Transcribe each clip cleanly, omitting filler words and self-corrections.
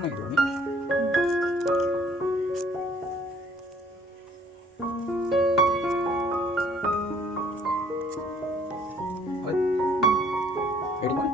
엄청나게 들어오네. 내린 거네.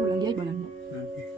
Ulang dia mana? Martin.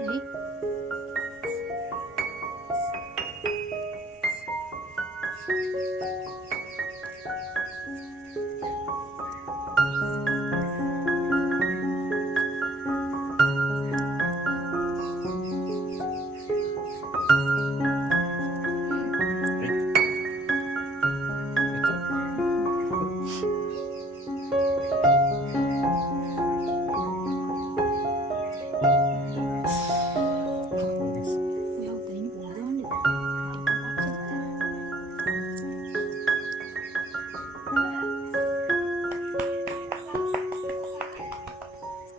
Hey. Ủa, tự nhiên buồn quá nhỉ?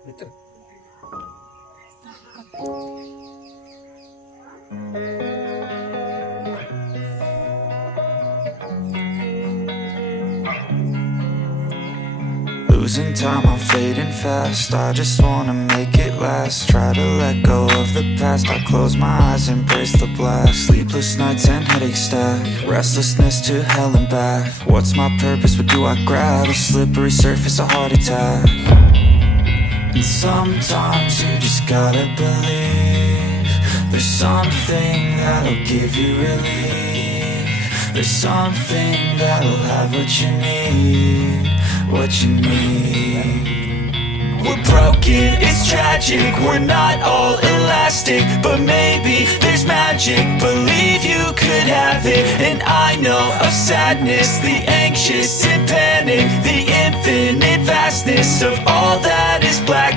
됐죠? Losing time, I'm fading fast. I just wanna make it last. Try to let go of the past. I close my eyes, embrace the blast. Sleepless nights and headaches stack. Restlessness to hell and back. What's my purpose? What do I grab? A slippery surface, a heart attack. And sometimes you just gotta believe there's something that'll give you relief. There's something that'll have what you need. What you need. We're broken, it's tragic. We're not all elastic, but maybe there's magic. Believe you could have it. And I know of sadness, the anxious and panic, the infinite vastness of all that is black